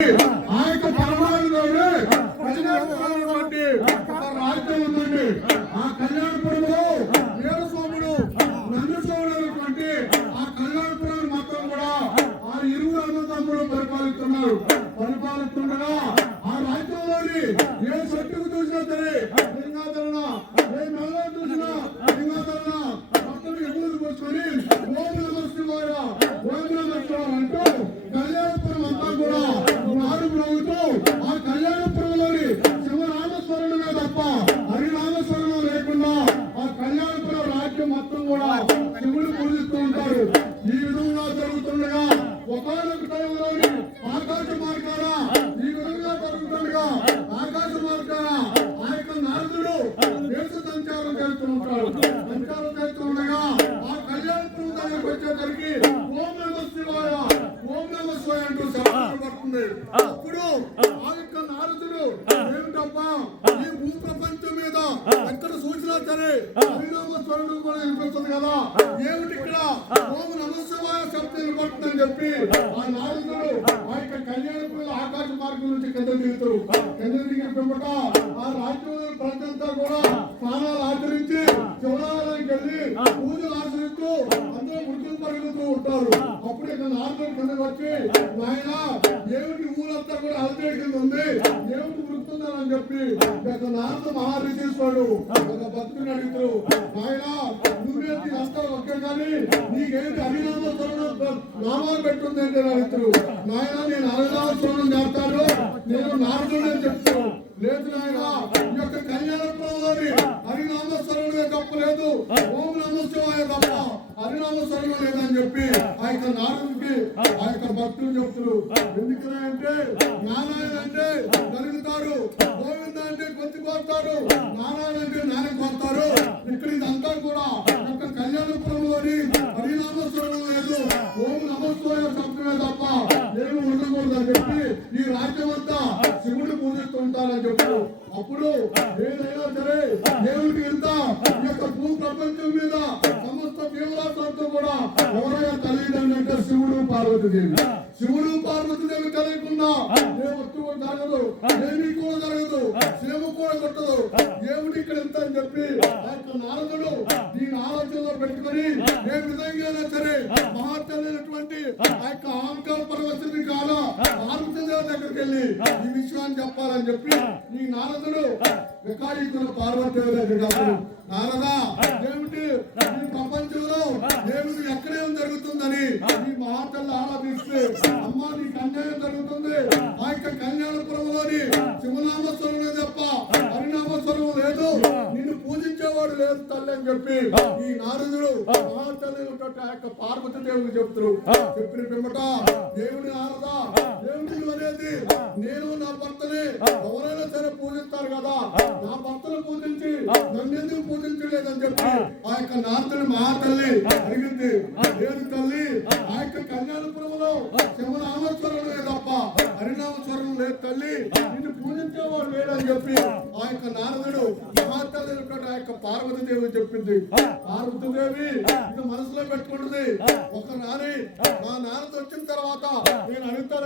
ఆ యొక్క పరమాణులోనే కళ్యాణపురమైనటువంటి రాజ్యం ఉందండి ఆ కళ్యాణపురంలో వీరస్వాముడు నందస్వాముడు అనేటువంటి ఆ కళ్యాణపురం మొత్తం కూడా ఆ ఇరువురు అన్నదమ్ములు పరిపాలిస్తున్నారు పరిపాలిస్తుండగా ఆ రాజ్యంలోని ఏ చెట్టుకు చూసినా సరే లింగాధరణ ఏ మెల్ల చూసినా లింగాధరణ భక్తులు ఎగులు కూర్చొని ఓం నమ శివాయ ఓం నమ శివాయ అంటూ కళ్యాణపురం అంతా కూడా నాడు ప్రభుత్వం ఆ కళ్యాణపురంలోని శివనామస్మరణమే తప్ప హరినామస్మరణం లేకుండా ఆ కళ్యాణపురం రాజ్యం మొత్తం కూడా శివుడు పూజిస్తూ ఉంటారు ఈ విధంగా జరుగుతుండగా ఒకనొక టైంలోని ఆకాశ మార్గాన ఈ విధంగా జరుగుతుండగా ఆకాశ మార్గాన ఆ యొక్క నారదుడు దేశ సంచారం చేస్తూ ఉంటాడు సంచారం చేస్తూ ఉండగా ఆ కళ్యాణపురం దగ్గరికి వచ్చేసరికి ఓం నమ శివాయ ఓం నమ శివాయ అంటూ శబ్దం పడుతుంది అప్పుడు ఆ యొక్క నారదుడు ఏమిటబ్బా ఈ భూ ప్రపంచం మీద ఎక్కడ స్వరుడు కూడా వినిపిస్తుంది కదా ఏమిటి ఇక్కడ ఓం నమ శివాయ శబ్దం వినపడుతుందని చెప్పి ఆ. నారదుడు ఆ. యొక్క కళ్యాణపురం ఆకాశ మార్గం నుంచి కింద దిగుతారు కింద దిగిన పిమ్మట ఆ. రాజ్యంలో ప్రజంతా కూడా స్నానాలు ఆచరించి శివాలయానికి వెళ్ళి పూజలు ఆచరిస్తూ అందరూ మృతులు పరుగుతూ ఉంటారు అప్పుడు ఇక నారదుడు కిందకు వచ్చి నాయన ఏమిటి ఊరంతా కూడా అలజడి కింద ఉంది ఏమిటి అని చెప్పి ఇక నారద మహారిషీశ్వరుడు ఒక భక్తుని అడుగుతారు. ఆయన నువ్వేంటి అంతా ఒకే కానీ నీకేంటి హరినామ నామాలు పెట్టుంది అంటే అడుగుతారు. నాయన నేను హరినామ స్వరణం చేస్తాను. నేను నారదుడు అని చెప్తాను. లేదు నాయన ఈ యొక్క కళ్యాణ హరినామ తప్పు లేదు. ఓం నమ తప్ప హరినామస్వరం లేదని చెప్పి ఆ యొక్క నారదుడికి ఆ యొక్క భక్తులు చెప్తున్నారు. ఎందుకనే అంటే నారాయణ అంటే నలుగుతారు. గోవింద అంటే కొద్ది కోస్తారు. నారాయణ అంటే నారాయణ కోస్తారు. ఇక్కడ ఇదంతా కూడా ఈ యొక్క కళ్యాణపురంలోని హరినామ స్వరణం లేదు ఓం నమ శివాయ శబ్దమే తప్ప ఏమి ఉండకూడదని చెప్పి ఈ రాజ్యం అంతా శివుడు పూజిస్తూ ఉంటారని చెప్పారు అప్పుడు ఏదైనా సరే దేవుడికి ఎంత ఈ యొక్క భూ ప్రపంచం మీద సమస్త జీవరాశులతో కూడా ఎవరైనా తల్లిదండ్రులు అంటే శివుడు పార్వతీదేవి శివుడు పార్వతీదేవి తెలియకుండా ఏ వస్తువు జరగదు ఏమీ కూడా జరగదు సేవ కూడా కొట్టదు ఏమిటి ఇక్కడ ఎంత అని చెప్పి ఆ యొక్క నారదుడు దీని ఆలోచనలో పెట్టుకొని ఏ విధంగా సరే మహాత్మైనటువంటి ఆ. యొక్క అహంకార పరవశుడి కాల పార్వతీదేవి దగ్గరికి వెళ్ళి ఈ విషయాన్ని చెప్పాలని చెప్పి ఈ నారదుడు వికారీకుల పార్వతీదేవి దగ్గరికి నారదా ఏమిటి ఈ ప్రపంచంలో దేవుడు ఎక్కడేం జరుగుతుందని ఈ మహాతల్లి ఆరాధిస్తే అమ్మా నీకు అన్యాయం జరుగుతుంది. ఆ. యొక్క కళ్యాణపురంలోని శివనామస్వరం తప్ప హరినామస్వరం లేదు. నిన్ను పూజించేవాడు లేదు తల్లి అని చెప్పి ఈ నారదుడు మహాతల్లి ఆ యొక్క పార్వతి దేవుడికి చెప్తారు చెప్పిన పిమ్మట దేవుడి నేను నా భర్తని ఎవరైనా సరే పూజిస్తారు కదా. నా భర్తను పూజించి నన్ను ఎందుకు పూజించలేదని చెప్పి ఆ. యొక్క నారదుని మహాతల్లి అడిగింది. లేదు తల్లి ఆ. యొక్క కళ్యాణపురంలో శివనామస్వరం తప్ప హరినామస్వరం లేదు తల్లి. నిన్ను పూజించేవాడు లేడని చెప్పి ఆ. యొక్క నారదుడు మహాతల్లి ఆ యొక్క పార్వతీదేవి చెప్పింది. పార్వతీదేవి ఇది మనసులో పెట్టుకుంటుంది. ఒక నాని మా నాన్నతో వచ్చిన తర్వాత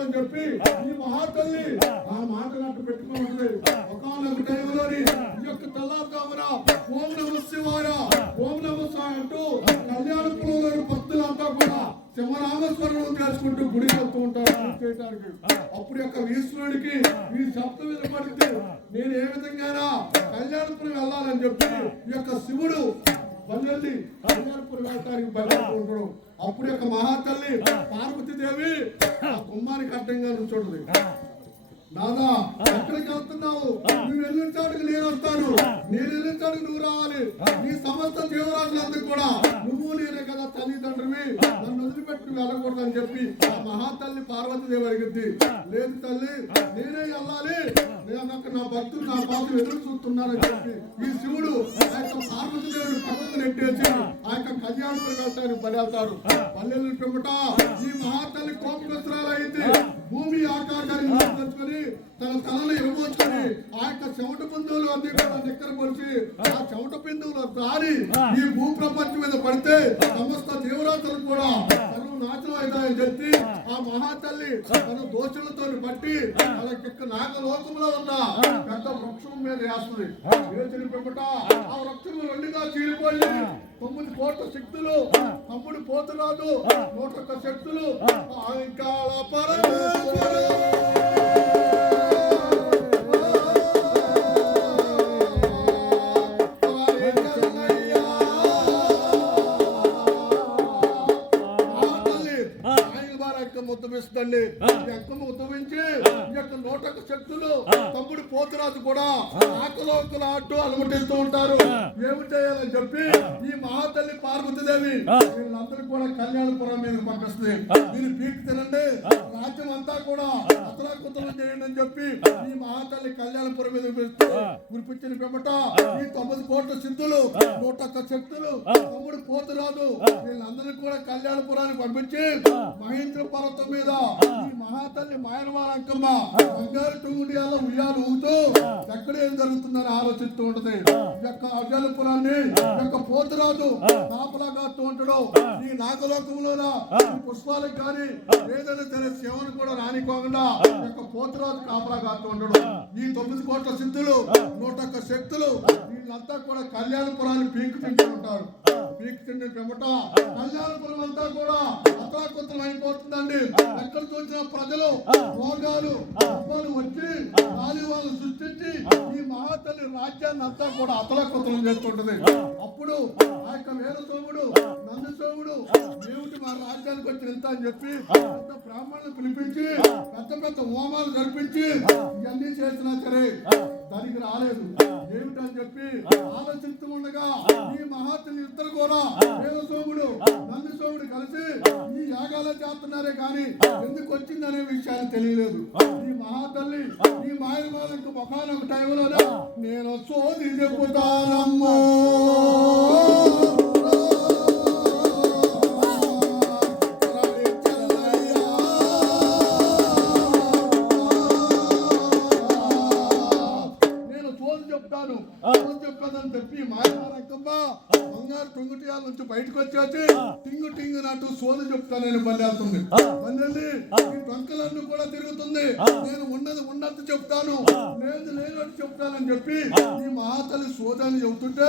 అని చెప్పి ఈ మహాతల్లి ఆ మాట నాకు పెట్టుకుని ఒకనొక టైంలోని ఈ యొక్క తెల్లారుజామున ఓం నమ శివాయ ఓం నమ సాయ అంటూ కళ్యాణపురంలోని భక్తులంతా కూడా శివనామస్మరణం చేసుకుంటూ గుడికి వెళ్తూ ఉంటారు చేయడానికి అప్పుడు యొక్క ఈశ్వరుడికి ఈ శబ్దం వినపడితే నేను ఏ విధంగానా కళ్యాణపురం వెళ్ళాలని చెప్పి ఈ యొక్క శివుడు బల్లెల్లి కళ్యాణపురం వెళ్ళడానికి బయలుదేరుకుంటాడు అప్పుడు యొక్క మహాతల్లి పార్వతీదేవి ఆ కుమ్మానికి అడ్డంగా నుంచుంటది నాదా ఎక్కడికి వెళ్తున్నావు? నువ్వు వెళ్ళించాడికి నేను వస్తాను. నేను వెళ్ళించాడికి నువ్వు రావాలి. నీ సమస్త జీవరాశులందరూ కూడా నువ్వు నేనే కదా తల్లిదండ్రువి నన్ను వదిలిపెట్టి నువ్వు వెళ్ళకూడదని చెప్పి ఆ మహాతల్లి పార్వతీదేవి అడిగింది. లేదు తల్లి నేనే వెళ్ళాలి. నేను నా భక్తులు నా పాపలు ఎదురు చూస్తున్నారని చెప్పి ఈ శివుడు ఆ యొక్క పార్వతీదేవుడు పక్కకు నెట్టేసి ఆ. యొక్క కళ్యాణపురం వెళ్ళటానికి బయలుతాడు పల్లెలు పిమ్మట ఈ మహాతల్లి కోపగ్రస్తురాలు అయితే భూమి ఆకాశాన్ని తెచ్చుకొని తన తలను ఎగబోచుకొని ఆ. యొక్క చెమట బిందువులు అన్ని కూడా నిక్కర పొడిచి ఆ చెమట బిందువులు దారి ఈ భూ ప్రపంచం మీద పడితే సమస్త జీవరాశులు కూడా తను నాశనం అవుతాయని చెప్పి ఆ మహాతల్లి తన దోషులతో పట్టి తన చిక్క నాగలోకంలో ఉన్న పెద్ద వృక్షం మీద వేస్తుంది. వేసిన పిమ్మట ఆ వృక్షం రెండుగా చీలిపోయి తొమ్మిది కోట్ల శక్తులు తమ్ముడు పోతురాదు నూట ఒక్క శక్తులు ఇంకా ఉద్దమించి ఈ యొక్క నూటక శక్తులు తమ్ముడు పోతురాజు కూడా ఆకలోకలు ఆడుతూ అలమటిస్తూ ఉంటారు. ఏమి చేయాలని చెప్పి ఈ మహాతల్లి పార్వతీదేవి వీళ్ళందరూ కూడా కళ్యాణపురం మీద పంపిస్తుంది. మీరు పీక్ తినండి. రాజ్యం అంతా కూడా అతలాకుతలం చేయండి అని చెప్పి ఈ మహాతల్లి కళ్యాణపురం మీద కురిపించిన పిమ్మట ఈ తొమ్మిది కోట్ల సిద్ధులు నూట ఒక్క శక్తులు తమ్ముడు పోతురాజు వీళ్ళందరినీ కూడా కళ్యాణపురానికి పంపించి మహేంద్ర పర్వతం మీద ఈ మహాతల్లి మాయనవారంకమ్మ బంగారు టుంగుడియాల ఉయ్యాలు ఊగుతూ ఎక్కడ ఏం జరుగుతుందని ఆలోచిస్తూ ఉంటది. ఈ యొక్క అజలపురాన్ని యొక్క పోతురాజు కాపలా కాస్తూ ఉంటాడు. ఈ నాగలోకంలోన పుష్పాలకు కానీ ఏదైనా సరే శివను కూడా రానికోకుండా యొక్క పోతురాజు కాపలా కాస్తూ ఉంటాడు ఈ తొమ్మిది కోట్ల సిద్ధులు నూట ఒక్క శక్తులు వీళ్ళంతా కూడా కళ్యాణపురాన్ని పీకు తింటూ ఉంటారు. పీకు తింటే పిమ్మట కళ్యాణపురం అంతా కూడా అతలాకుతలం అయిపోతుందండి. ఎక్కడ చూసిన ప్రజలు రోగాలు అబ్బాలు వచ్చి గాలి వాళ్ళు సృష్టించి ఈ మహాతల్లి రాజ్యాన్ని అంతా కూడా అతలాకుతలం చేస్తుంటది. అప్పుడు యొక్క వేద సోముడు నంద సోముడు దేవుడి మా రాజ్యానికి వచ్చి వెళ్తా అని చెప్పి పెద్ద బ్రాహ్మణులు పిలిపించి పెద్ద పెద్ద హోమాలు జరిపించి ఇవన్నీ చేసినా సరే దానికి రాలేదు. ఏమిటని చెప్పి ఆలోచిస్తూ ఉండగా ఈ మహాత్ములు ఇద్దరు కూడా వేద సోముడు నంది సోముడు కలిసి ఈ యాగాలు చేస్తున్నారే కానీ ఎందుకు వచ్చిందనే విషయాలు తెలియలేదు. ఈ మహాతల్లి ఈ మాయమాలకు ముఖానొక టైంలో నేను సోది చెప్పుతానమ్మో. బంగారు టుంగుటియాల నుంచి బయటకు వచ్చేసి టింగు టింగు నట్టు సోది చెప్తానని పల్లెళ్తుంది పల్లెల్లి ఈ టొంకలన్నీ కూడా తిరుగుతుంది. నేను ఉన్నది ఉన్నట్టు చెప్తాను. లేదు లేనట్టు చెప్తానని చెప్పి ఈ మహాతల్లి సోదని చెబుతుంటే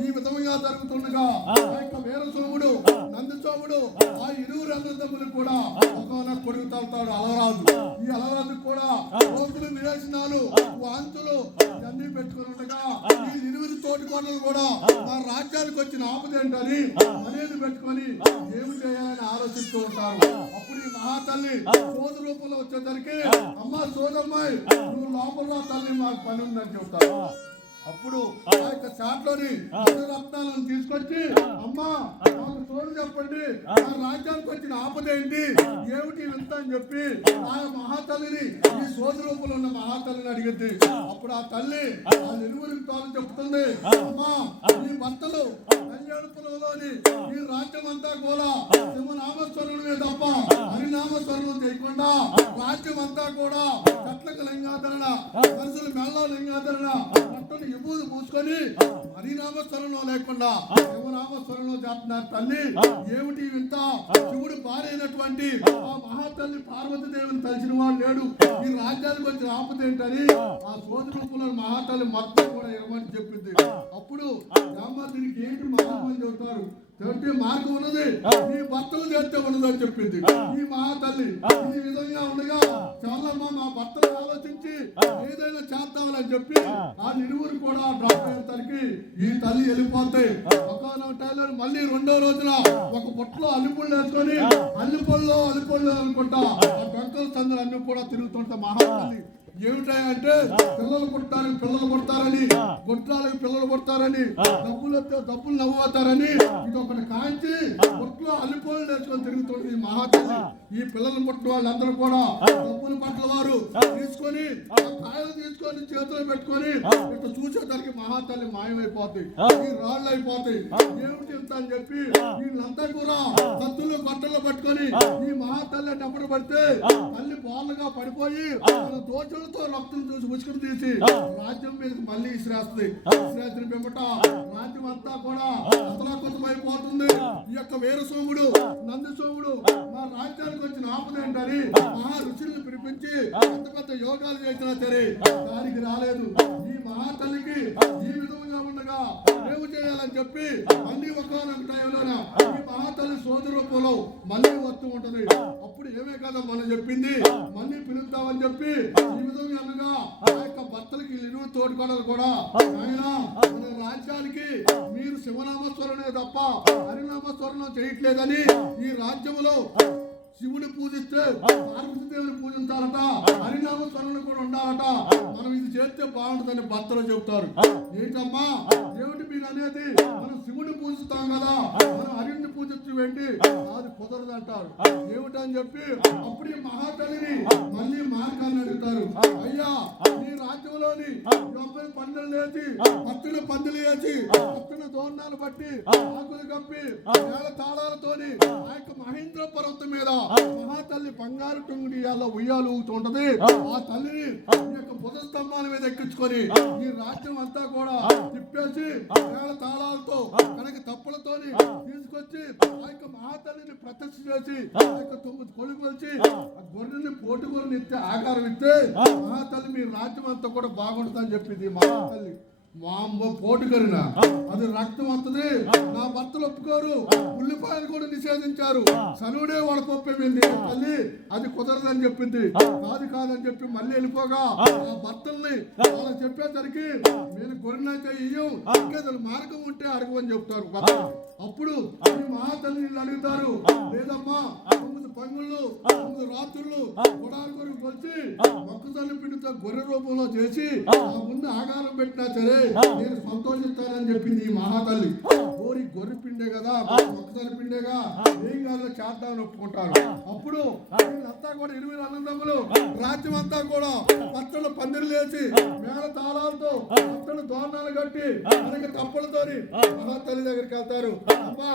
ఈ విధంగా జరుగుతుండగా ఆ. యొక్క వీర సోముడు నంది సోముడు ఆ ఇరువురు అన్నదమ్ములు కూడా ఒకనొక కొడుకు తలుతాడు అలరాజు. ఈ అలరాజు కూడా కోతులు విరేచనాలు వాంతులు ఇవన్నీ పెట్టుకుని ఉండగా ఈ ఇరువురు తోటి కోటలు కూడా మా రాజ్యానికి వచ్చిన ఆపదేంటని అనేది పెట్టుకొని ఏమి చేయాలని ఆలోచిస్తూ ఉంటారు. అప్పుడు ఈ మహాతల్లి సోద రూపంలో వచ్చేసరికి అమ్మ సోదమ్మాయి నువ్వు లోపల తల్లి మాకు పని ఉందని చెప్తారు అప్పుడు ఆ. యొక్క చాట్లోని రత్నాలను తీసుకొచ్చి అమ్మా మాకు చెప్పండి. ఆ. రాజ్యానికి వచ్చిన ఆపద ఏంటి? ఏమిటి వింత అని చెప్పి ఆ. మహాతల్లిని ఈ సోద రూపంలో ఉన్న మహాతల్లిని అడిగింది. అప్పుడు ఆ తల్లి ఆ. ఇరువురికి తోడు చెప్తుంది. అమ్మా ఈ భర్తలు కళ్యాణపురంలోని ఈ రాజ్యం అంతా కూడా శివనామస్వరుడే తప్ప హరినామస్వరం చేయకుండా రాజ్యం అంతా కూడా కట్లకు లింగాధరణ మనుషులు మెల్ల లింగాధరణ పట్టుని ఎబూదు పూసుకొని హరినామస్వరంలో లేకుండా శివనామస్వరంలో చేస్తున్నారు తల్లి. ఏమిటి వింత? శివుడు భార్యైనటువంటి ఆ. మహాతల్లి పార్వతీదేవిని తలిచిన వాడు లేడు. ఈ రాజ్యానికి వచ్చిన ఆపద ఏంటని ఆ. సోదరు రూపంలో మహాతల్లి మొత్తం కూడా ఇవ్వమని చెప్పింది. అప్పుడు రామ దీనికి ఏంటి మహాత్మని చెబుతారు అంటే మార్గం ఉన్నది. నీ భర్తలు చేస్తే ఉన్నదని చెప్పింది. ఈ మహాతల్లి ఈ విధంగా ఉండగా చాలా మంది మా భర్తలు ఆలోచించి ఏదైనా చేద్దామని చెప్పి ఆ. నిలువురు కూడా డ్రాప్ అయ్యేసరికి ఈ తల్లి వెళ్ళిపోతాయి ఒక టైలర్ మళ్ళీ రెండో రోజున ఒక పొట్లో అల్లిపుళ్ళు వేసుకొని అల్లిపళ్ళు అల్లిపళ్ళు అనుకుంటా ఆ. డొంకల చంద్రులు అన్ని కూడా తిరుగుతుంటా మహాతల్లి ఏమిటాయంటే పిల్లలు పుట్టారని పిల్లలు పుడతారని. గుట్రాలకు పిల్లలు పుడతారని. డబ్బులు డబ్బులు నవ్వుతారని. ఇది ఒకటి కాంచి గుట్లో అల్లిపోలు నేర్చుకొని తిరుగుతుంది ఈ మహాతల్లి ఈ పిల్లలు పుట్టిన వాళ్ళందరూ కూడా డబ్బులు పట్ల వారు తీసుకొని కాయలు తీసుకొని చేతిలో పెట్టుకొని ఇట్లా చూసేసరికి మహాతల్లి మాయమైపోతాయి ఈ రాళ్ళు అయిపోతాయి ఏమిటి ఇంత అని చెప్పి వీళ్ళంతా కూడా కత్తులు గొట్టలు పట్టుకొని ఈ మహాతల్లి డబ్బులు పడితే తల్లి బాలుగా పడిపోయి తన దోచులతో రక్తం చూసి ఉసుకుని తీసి రాజ్యం మీదకి మళ్ళీ ఇసిరేస్తుంది ఇసిరేసిన పిమ్మట రాజ్యం అంతా కూడా అతలాకుతమైపోతుంది ఈ యొక్క వీర సోముడు నంది సోముడు మా రాజ్యానికి వచ్చిన ఆపద ఏంటని మహా ఋషుల్ని పిలిపించి పెద్ద పెద్ద యోగాలు చేసినా సరే దానికి రాలేదు. ఈ మహాతల్లికి ఈ విధంగా ఉండగా ఏమి చేయాలని చెప్పి టైంలోన ఈ సోదర రూపంలో మళ్ళీ వస్తూ ఉంటది. అప్పుడు ఏమే కదా మనం చెప్పింది. మళ్ళీ పిలుద్దామని చెప్పి ఈ విధంగా అనగా ఆ. యొక్క భర్తలకి ఇరువు తోడుకోవడాలు కూడా. ఆయన మన రాజ్యానికి మీరు శివనామస్వరణే తప్ప హరినామస్వరణం చేయట్లేదని ఈ రాజ్యములో శివుని పూజిస్తే పార్వతీ దేవుని పూజించాలట. హరినామ స్మరణ కూడా ఉండాలట. మనం ఇది చేస్తే బాగుంటుందని భర్తలు చెబుతారు. ఏంటమ్మా? ఏమిటి మీరు అనేది మనం శివుని పూజిస్తాం కదా. మనం హరిని పూజించు ఏంటి అది కుదరదు అంటారు. ఏమిటని చెప్పి అప్పుడు మహాతల్లిని మళ్ళీ మార్గాన్ని అడుగుతారు. అయ్యా ఈ రాజ్యంలోని డెబ్బై పందులు లేచి పత్తుల పందులు వేసి పత్తుల దోరణాలు బట్టి ఆకులు కప్పి తాళాలతోని ఆ యొక్క మహేంద్ర పర్వతం మీద మహాతల్లి బంగారు టుంగుడియాలో ఉయ్యాలు ఊగుతుంటది. ఆ తల్లిని ఈ యొక్క బుధ స్తంభాల మీద ఎక్కించుకొని ఈ రాజ్యం అంతా కూడా తిప్పేసి నేల తాళాలతో కనుక తప్పులతోని తీసుకొచ్చి ఆ యొక్క మహాతల్లిని ప్రత్యక్ష చేసి ఆ యొక్క తొమ్మిది కొలుకొల్చి ఆ గొర్రెని పోటు గొర్రెని ఇస్తే ఆకారం ఇస్తే మహాతల్లి మీ రాజ్యం అంతా కూడా బాగుంటుందని చెప్పింది మహాతల్లి. అమ్మ పోటు కరిన అది రక్తం వస్తుంది నా భర్తలు ఒప్పుకోరు. ఉల్లిపాయలు కూడా నిషేధించారు. సనుడే వడపొప్పింది తల్లి అది కుదరదని చెప్పింది. కాదు కాదని చెప్పి మళ్ళీ వెళ్ళిపోగా ఆ. భర్తల్ని వాళ్ళకి చెప్పేసరికి నేను గొర్రెనైతే ఇయ్యం. ఇంకేదో మార్గం ఉంటే అడగమని చెప్తారు. అప్పుడు మహాతల్లి వీళ్ళు అడుగుతారు. లేదమ్మా తొమ్మిది పంగుళ్ళు తొమ్మిది రాత్రులు గుడాలు కొరకు వచ్చి మొక్కజొన్న పిండితో గొర్రె రూపంలో చేసి ముందు ఆగారం పెట్టినా సరే నేను సంతోషిస్తానని చెప్పింది ఈ మహాతల్లి. ఓరి గొర్రె పిండే కదా మొక్కజొన్న పిండేగా ఏం కాదు చేద్దామని ఒప్పుకుంటారు. అప్పుడు వీళ్ళంతా కూడా ఇరువురు అన్నదమ్ములు రాజ్యం అంతా కూడా పచ్చళ్ళు పందిరి లేచి మేళ తాళాలతో పచ్చళ్ళు దోరణాలు కట్టి మనకి తప్పులతోని మహాతల్లి దగ్గరికి వెళ్తారు. అమ్మా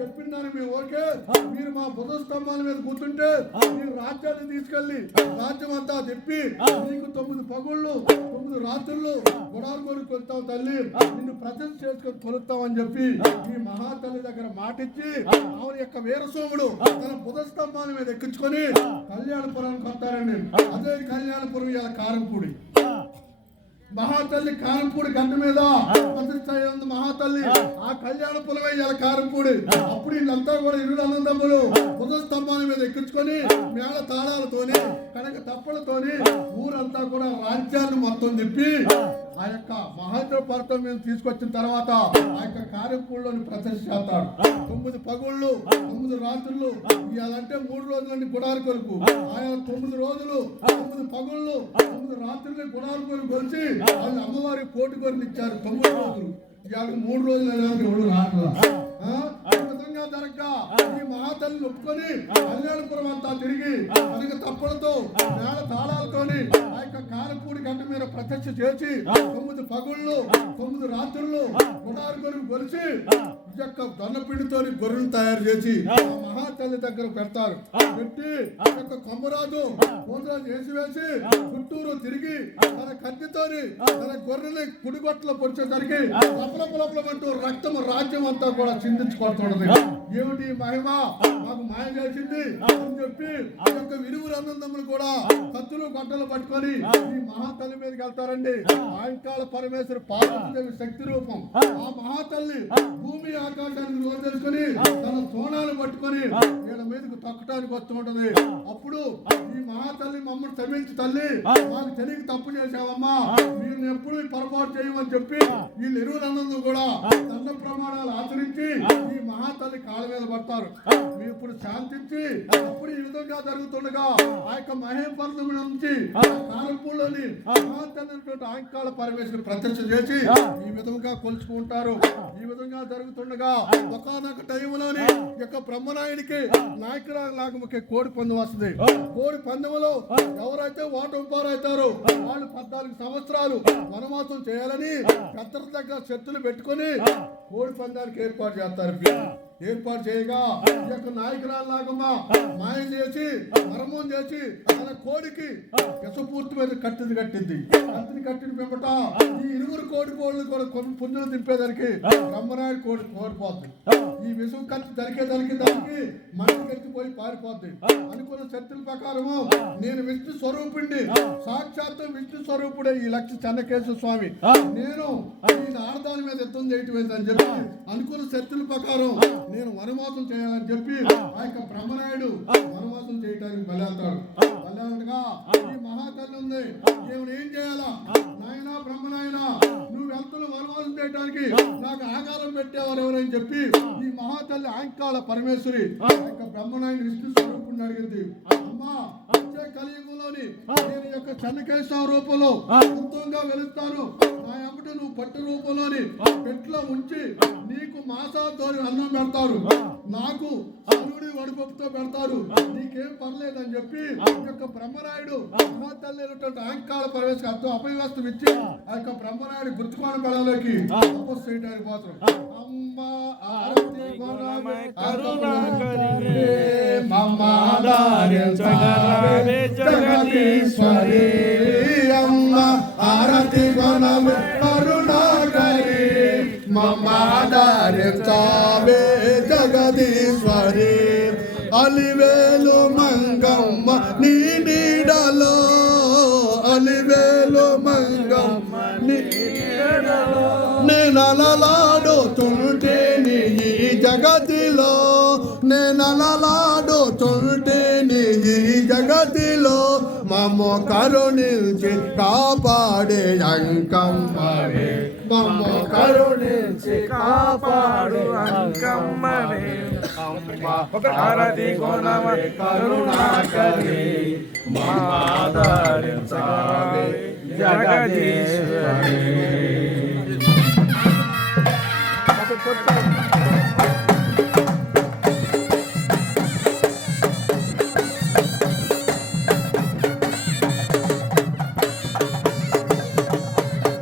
చెప్పిన దానికి మేము ఓకే? మీరు మా బుధ స్తంభాల మీద కూర్చుంటే మీరు రాజ్యాన్ని తీసుకెళ్ళి రాజ్యం అంతా తిప్పి నీకు తొమ్మిది పగుళ్ళు తొమ్మిది రాత్రులు గుడాలు కొరకు వెళ్తావు తల్లి. నిన్ను ప్రజలు చేసుకొని కొలుస్తామని చెప్పి ఈ మహాతల్లి దగ్గర మాటిచ్చి ఆవిడ యొక్క వీరసోముడు తన బుధ స్తంభాల మీద ఎక్కించుకొని కళ్యాణపురానికి వస్తారండి. అదే కళ్యాణపురం ఇలా కారంపూడి. మహాతల్లి కారంపూడి గంట మీద ప్రతిష్ట మహాతల్లి. ఆ. కళ్యాణ పులమే ఇలా కారంపూడి. అప్పుడు వీళ్ళంతా కూడా ఇరు అన్నదమ్ములు బుధ స్తంభాల మీద ఎక్కించుకొని మేళ తాళాలతోని కనుక తప్పలతోని ఊరంతా కూడా రాజ్యాన్ని మొత్తం తిప్పి ఆ యొక్క మహేంద్ర పర్వతం మీద తీసుకొచ్చిన తర్వాత ఆ యొక్క కారంపూడిలోని ప్రతిష్ట చేస్తాడు. తొమ్మిది పగుళ్ళు తొమ్మిది రాత్రులు ఇవాళంటే మూడు రోజులని గుడారి కొరకు. ఆయన తొమ్మిది రోజులు తొమ్మిది పగుళ్ళు తొమ్మిది రాత్రులు గుడారి కొరకు కొలిచి వాళ్ళు అమ్మవారి కోటి కొరకు ఇచ్చారు తొమ్మిది రోజులు. ఇవాళ మూడు రోజులు ఎవరు రావట్లా విధంగా జరగక ఈ మహాతల్లి ఒప్పుకొని కళ్యాణపురం అంతా తిరిగి మనకి తప్పులతో నేల తాళాలతోని ఆ. యొక్క కారపూడి గంట మీద ప్రత్యక్ష చేసి తొమ్మిది పగుళ్ళు తొమ్మిది రాత్రులు గుడారు కొరకు కొలిచి ఈ యొక్క దొన్నపిండితో గొర్రెలు తయారు చేసి ఆ. మహాతల్లి దగ్గర పెడతారు. పెట్టి ఆ. యొక్క కొమ్మరాజు పూజలు చేసి వేసి చుట్టూరు తిరిగి తన కత్తితోని తన గొర్రెని కుడిగొట్టలో పొడిచేసరికి లపలపలపలమంటూ రక్తం రాజ్యం అంతా కూడా చిందించుకొడుతున్నది down. ఏమిటి మహిమ? మాకు మాయ చేసింది అని చెప్పి ఆ. యొక్క విరువురు అన్నదమ్ములు కూడా కత్తులు గొడ్డలు పట్టుకొని ఈ మహాతల్లి మీదకి వెళ్తారండి. సాయంకాల పరమేశ్వరు పార్వతీదేవి శక్తి రూపం. ఆ. మహాతల్లి భూమి ఆకాశాన్ని వదిలేసుకొని తన సోనాలు పట్టుకొని వీళ్ళ మీదకి తక్కడానికి వస్తూ ఉంటది. అప్పుడు ఈ మహాతల్లి మమ్మల్ని క్షమించి తల్లి. మాకు తెలియక తప్పు చేశావమ్మా. మీరు ఎప్పుడు పొరపాటు చేయమని చెప్పి వీళ్ళు ఇరువులందరూ కూడా దండ ప్రమాణాలు ఆచరించి ఈ మహాతల్లి కాళ్ళ మీద పడతారు. మీ ఇప్పుడు శాంతించి అప్పుడు ఈ విధంగా జరుగుతుండగా ఆ యొక్క మహేపర్ణం నుంచి కాలంపూలోని మహాతనటువంటి ఆంకాల ప్రత్యక్ష చేసి ఈ విధంగా కొలుచుకుంటారు. ఈ విధంగా జరుగుతుండగా ఒకనొక టైంలోని యొక్క బ్రహ్మనాయుడికి నాయకురాలు లాగముకే కోడి పందెం వస్తుంది. కోడి పందెంలో ఎవరైతే ఓటమి పారైతారో వాళ్ళు పద్నాలుగు సంవత్సరాలు వనవాసం చేయాలని పెద్దల దగ్గర శక్తులు పెట్టుకొని కోడి పందానికి ఏర్పాటు చేస్తారు. ఏర్పాటు చేయగా ఈ యొక్క నాయకురాలు లాగమ్మ మాయం చేసి మరమం చేసి తన కోడికి యశపూర్తి మీద కట్టింది కట్టింది. కత్తిని కట్టిన పిమ్మట ఈ ఇరుగురు కోడి కోళ్ళు కూడా కొన్ని పుంజులు దింపేదానికి బ్రహ్మనాయుడు కోడి కోడిపోతుంది ఈ విసుగు కత్తి దరికే దరికి దానికి మనకి ఎత్తిపోయి పారిపోద్ది. అనుకున్న శక్తుల ప్రకారము నేను విష్ణు స్వరూపుణ్ణి. సాక్షాత్తు విష్ణు స్వరూపుడే ఈ లక్ష చెన్నకేశ్వర స్వామి. నేను ఈ ఆడదాని మీద యుద్ధం చేయటం ఏంటని చెప్పి అనుకున్న శక్తుల ప్రకారం నేను వనవాసం చేయాలని చెప్పి ఆ. యొక్క బ్రహ్మనాయుడు వనవాసం చేయడానికి బలవుతాడు బలవుగా ఈ మహాతల్లి ఉంది. నేను ఏం చేయాలా? నాయనా బ్రహ్మనాయన నువ్వు వెళ్తున్న వనవాసం చేయడానికి నాకు ఆకారం పెట్టేవారు ఎవరని చెప్పి ఈ మహాతల్లి ఆంకాళ పరమేశ్వరి యొక్క బ్రహ్మనాయుడు విష్ణు స్వరూపుణ్ణి అడిగింది. అమ్మా వచ్చే కలియుగంలోని నేను యొక్క చెన్నకేశవ రూపంలో అద్భుతంగా వెలుస్తాను. నా ఎమ్మటి నువ్వు పట్టు రూపంలోని పెట్లో ఉంచి నీకు మాసాతోని అన్నం పెడతారు. నాకు సూర్యుడి వడిపప్పుతో పెడతారు. నీకేం పర్లేదని చెప్పి ఈ యొక్క బ్రహ్మరాయుడు మహాతల్లి అయినటువంటి ఆంకాల ప్రవేశ అర్థం అపవ్యస్తం ఇచ్చి ఆ. యొక్క బ్రహ్మరాయుడు గుర్తుకోని బలంలోకి తపస్సు చేయడానికి పోతారు అమ్మ ఆరతి జగదీశ్వరి. అమ్మ ఆరతి కొనవే మమ్మాదార్య జగదీశ్వరి అలివేలు మంగమ్మ నీ నీడలో అలివేలు మంగమ్మ నీ నేనలలాడుతుంటే నీ ఈ జగతిలో నేనలలాడుతుంటే నీ ఈ జగతిలో మమ్మ కరుణించి కాపాడే అంకమ్మవే. మమ్ము కరుణించి కాపాడు అంకమ్మనే. అరది గుణమ కరుణాకరి. మాదారించాలి జగదీశ్వరి.